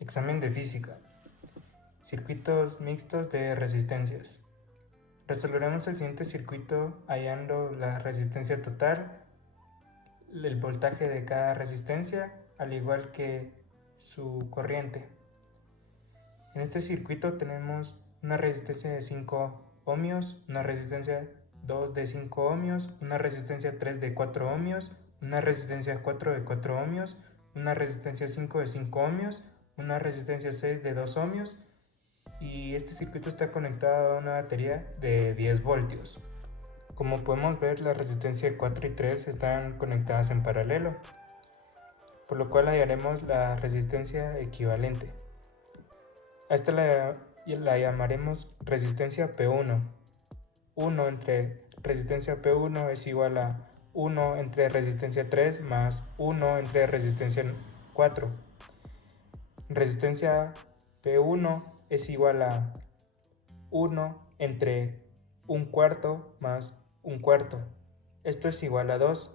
Examen de física. Circuitos mixtos de resistencias. Resolveremos el siguiente circuito hallando la resistencia total, el voltaje de cada resistencia, al igual que su corriente. En este circuito tenemos una resistencia de 5 ohmios, una resistencia 2 de 5 ohmios, una resistencia 3 de 4 ohmios, una resistencia 4 de 4 ohmios, una resistencia 5 de 5 ohmios, una resistencia 6 de 2 ohmios, y este circuito está conectado a una batería de 10 voltios. Como podemos ver, la resistencia 4 y 3 están conectadas en paralelo, por lo cual hallaremos la resistencia equivalente. A esta la llamaremos resistencia P1. 1 entre resistencia P1 es igual a 1 entre resistencia 3 más 1 entre resistencia 4. Resistencia P1 es igual a 1 entre 1/4 más 1/4. Esto es igual a 2.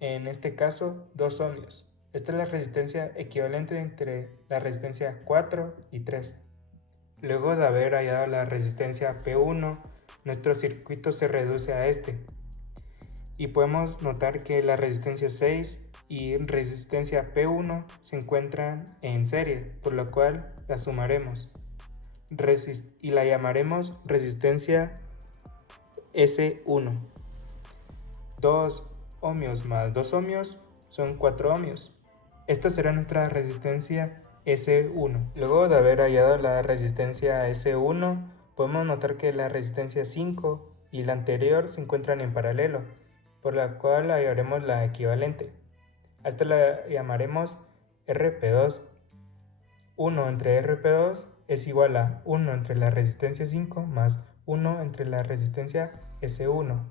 En este caso, 2 ohmios. Esta es la resistencia equivalente entre la resistencia 4 y 3. Luego de haber hallado la resistencia P1, nuestro circuito se reduce a este. Y podemos notar que la resistencia 6 y resistencia P1 se encuentran en serie, por lo cual la sumaremos. Y la llamaremos resistencia S1. 2 ohmios más 2 ohmios son 4 ohmios. Esta será nuestra resistencia S1. Luego de haber hallado la resistencia S1, podemos notar que la resistencia 5 y la anterior se encuentran en paralelo, por la cual hallaremos la equivalente. A esta la llamaremos RP2. 1 entre RP2 es igual a 1 entre la resistencia 5 más 1 entre la resistencia S1.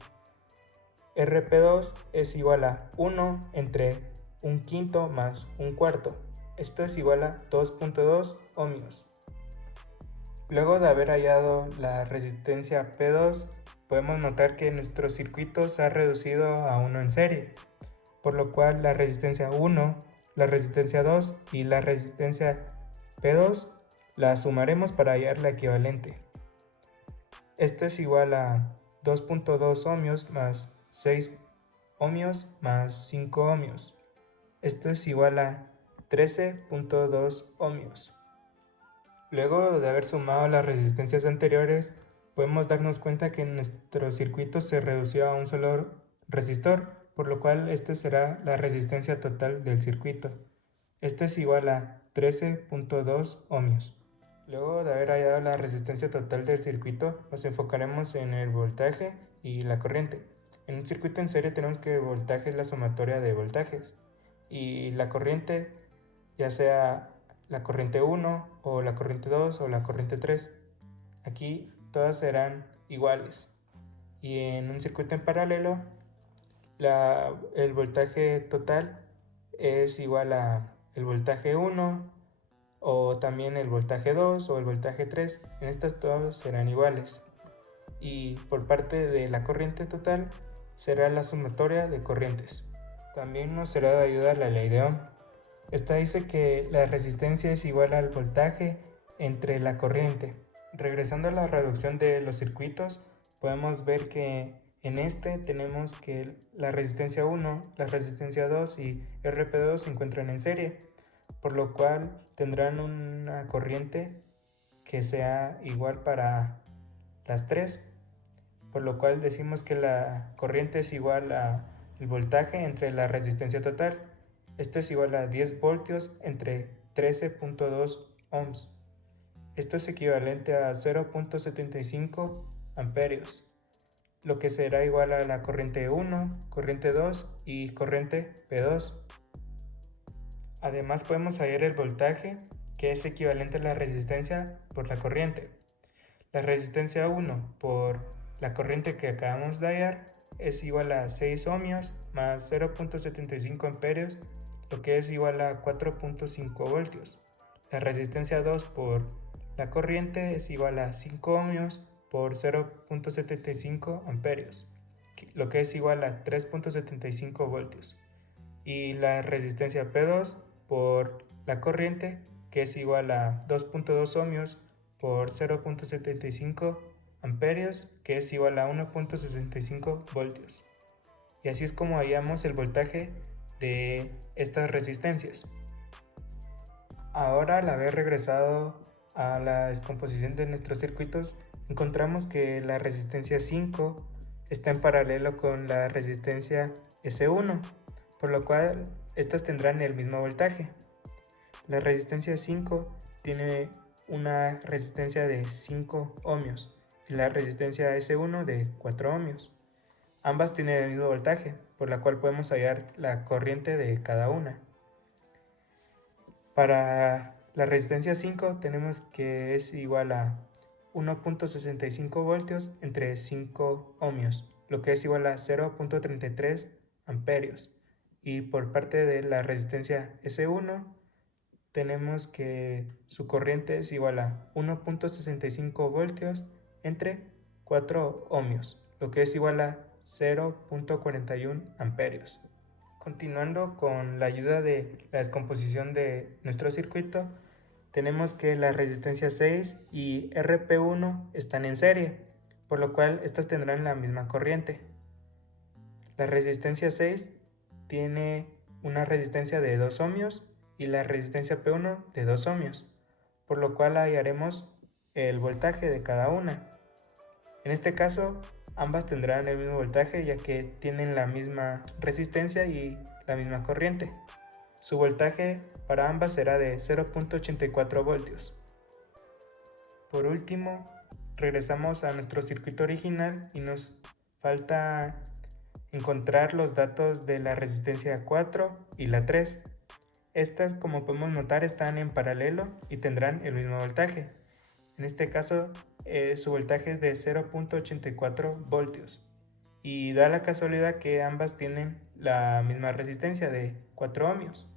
RP2 es igual a 1 entre 1/5 más 1/4. Esto es igual a 2.2 ohmios. Luego de haber hallado la resistencia P2, podemos notar que nuestro circuito se ha reducido a uno en serie, por lo cual la resistencia 1, la resistencia 2 y la resistencia P2 la sumaremos para hallar la equivalente. Esto es igual a 2.2 ohmios más 6 ohmios más 5 ohmios. Esto es igual a 13.2 ohmios. Luego de haber sumado las resistencias anteriores, podemos darnos cuenta que nuestro circuito se redució a un solo resistor, por lo cual esta será la resistencia total del circuito. Esto es igual a 13.2 ohmios. Luego de haber hallado la resistencia total del circuito, nos enfocaremos en el voltaje y la corriente. En un circuito en serie tenemos que el voltaje es la sumatoria de voltajes y la corriente, ya sea la corriente 1 o la corriente 2 o la corriente 3. Aquí todas serán iguales. Y en un circuito en paralelo, el voltaje total es igual a el voltaje 1 o también el voltaje 2 o el voltaje 3. En estas todas serán iguales. Y por parte de la corriente total será la sumatoria de corrientes. También nos será de ayuda la ley de Ohm. Esta dice que la resistencia es igual al voltaje entre la corriente. Regresando a la reducción de los circuitos, podemos ver que en este tenemos que la resistencia 1, la resistencia 2 y RP2 se encuentran en serie, por lo cual tendrán una corriente que sea igual para las tres, por lo cual decimos que la corriente es igual al voltaje entre la resistencia total. Esto es igual a 10 voltios entre 13.2 ohms. Esto es equivalente a 0.75 amperios, lo que será igual a la corriente 1, corriente 2 y corriente P2. Además podemos hallar el voltaje, que es equivalente a la resistencia por la corriente. La resistencia 1 por la corriente que acabamos de hallar es igual a 6 ohmios más 0.75 amperios, lo que es igual a 4.5 voltios. La resistencia 2 por la corriente es igual a 5 ohmios por 0.75 amperios, lo que es igual a 3.75 voltios. Y la resistencia P2 por la corriente que es igual a 2.2 ohmios por 0.75 amperios, que es igual a 1.65 voltios. Y así es como hallamos el voltaje de estas resistencias. Ahora, al haber regresado a la descomposición de nuestros circuitos, encontramos que la resistencia 5 está en paralelo con la resistencia S1, por lo cual estas tendrán el mismo voltaje. La resistencia 5 tiene una resistencia de 5 ohmios y la resistencia S1 de 4 ohmios. Ambas tienen el mismo voltaje, por la cual podemos hallar la corriente de cada una. Para la resistencia 5 tenemos que es igual a 1.65 voltios entre 5 ohmios, lo que es igual a 0.33 amperios. Y por parte de la resistencia S1 tenemos que su corriente es igual a 1.65 voltios entre 4 ohmios, lo que es igual a 0.41 amperios. Continuando con la ayuda de la descomposición de nuestro circuito, tenemos que la resistencia 6 y RP1 están en serie, por lo cual estas tendrán la misma corriente. La resistencia 6 tiene una resistencia de 2 ohmios y la resistencia P1 de 2 ohmios, por lo cual hallaremos el voltaje de cada una. En este caso, ambas tendrán el mismo voltaje ya que tienen la misma resistencia y la misma corriente. Su voltaje para ambas será de 0.84 voltios. Por último, regresamos a nuestro circuito original y nos falta encontrar los datos de la resistencia 4 y la 3. Estas, como podemos notar, están en paralelo y tendrán el mismo voltaje. En este caso, su voltaje es de 0.84 voltios. Y da la casualidad que ambas tienen la misma resistencia de 4 ohmios,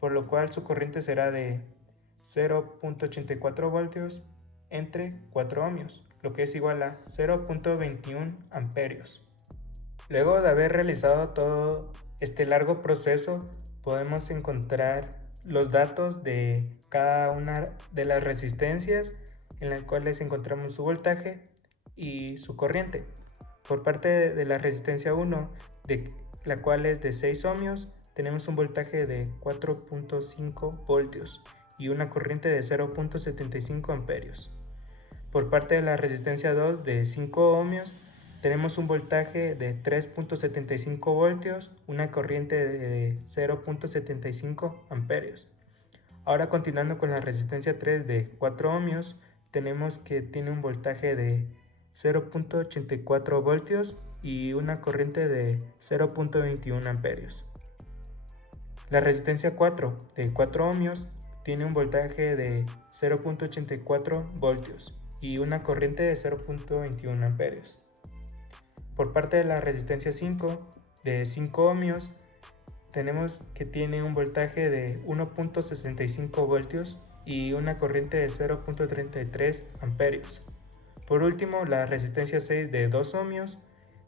por lo cual su corriente será de 0.84 voltios entre 4 ohmios, lo que es igual a 0.21 amperios. Luego de haber realizado todo este largo proceso, podemos encontrar los datos de cada una de las resistencias en las cuales encontramos su voltaje y su corriente. Por parte de la resistencia 1, de la cual es de 6 ohmios, tenemos un voltaje de 4.5 voltios y una corriente de 0.75 amperios. Por parte de la resistencia 2 de 5 ohmios, tenemos un voltaje de 3.75 voltios, una corriente de 0.75 amperios. Ahora, continuando con la resistencia 3 de 4 ohmios, tenemos que tiene un voltaje de 0.84 voltios y una corriente de 0.21 amperios. La resistencia 4 de 4 ohmios tiene un voltaje de 0.84 voltios y una corriente de 0.21 amperios. Por parte de la resistencia 5 de 5 ohmios, tenemos que tiene un voltaje de 1.65 voltios y una corriente de 0.33 amperios. Por último, la resistencia 6 de 2 ohmios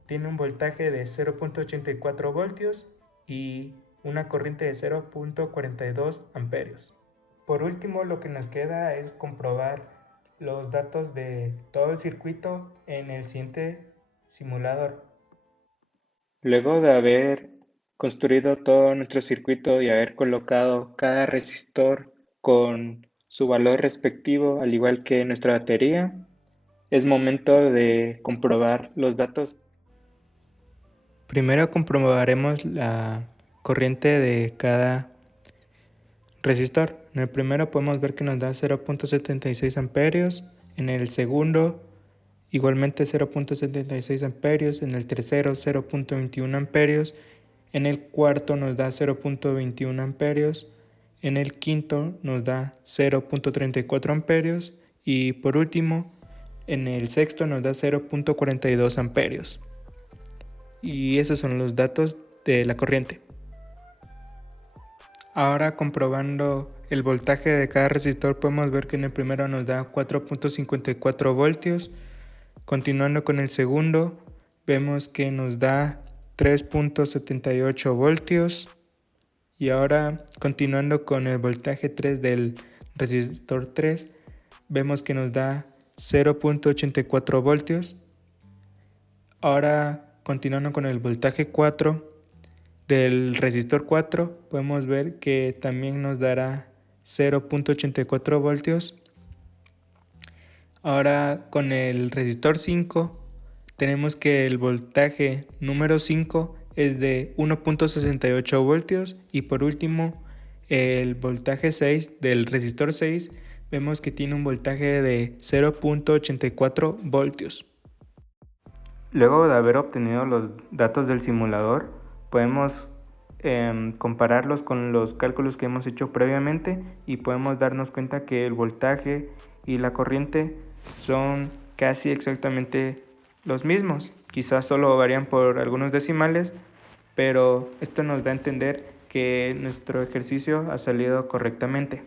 tiene un voltaje de 0.84 voltios y una corriente de 0.42 amperios. Por último, lo que nos queda es comprobar los datos de todo el circuito en el siguiente simulador. Luego de haber construido todo nuestro circuito y haber colocado cada resistor con su valor respectivo, al igual que nuestra batería, es momento de comprobar los datos. Primero comprobaremos la corriente de cada resistor. En el primero podemos ver que nos da 0.76 amperios, en el segundo igualmente 0.76 amperios, en el tercero 0.21 amperios, en el cuarto nos da 0.21 amperios, en el quinto nos da 0.34 amperios y por último en el sexto nos da 0.42 amperios. Y esos son los datos de la corriente. Ahora, comprobando el voltaje de cada resistor, podemos ver que en el primero nos da 4.54 voltios. Continuando con el segundo, vemos que nos da 3.78 voltios. Y ahora, continuando con el voltaje 3 del resistor 3, vemos que nos da 0.84 voltios. Ahora, continuando con el voltaje 4 del resistor 4, podemos ver que también nos dará 0.84 voltios. Ahora, con el resistor 5, tenemos que el voltaje número 5 es de 1.68 voltios. Y por último, el voltaje 6 del resistor 6, vemos que tiene un voltaje de 0.84 voltios. Luego de haber obtenido los datos del simulador, podemos compararlos con los cálculos que hemos hecho previamente y podemos darnos cuenta que el voltaje y la corriente son casi exactamente los mismos. Quizás solo varían por algunos decimales, pero esto nos da a entender que nuestro ejercicio ha salido correctamente.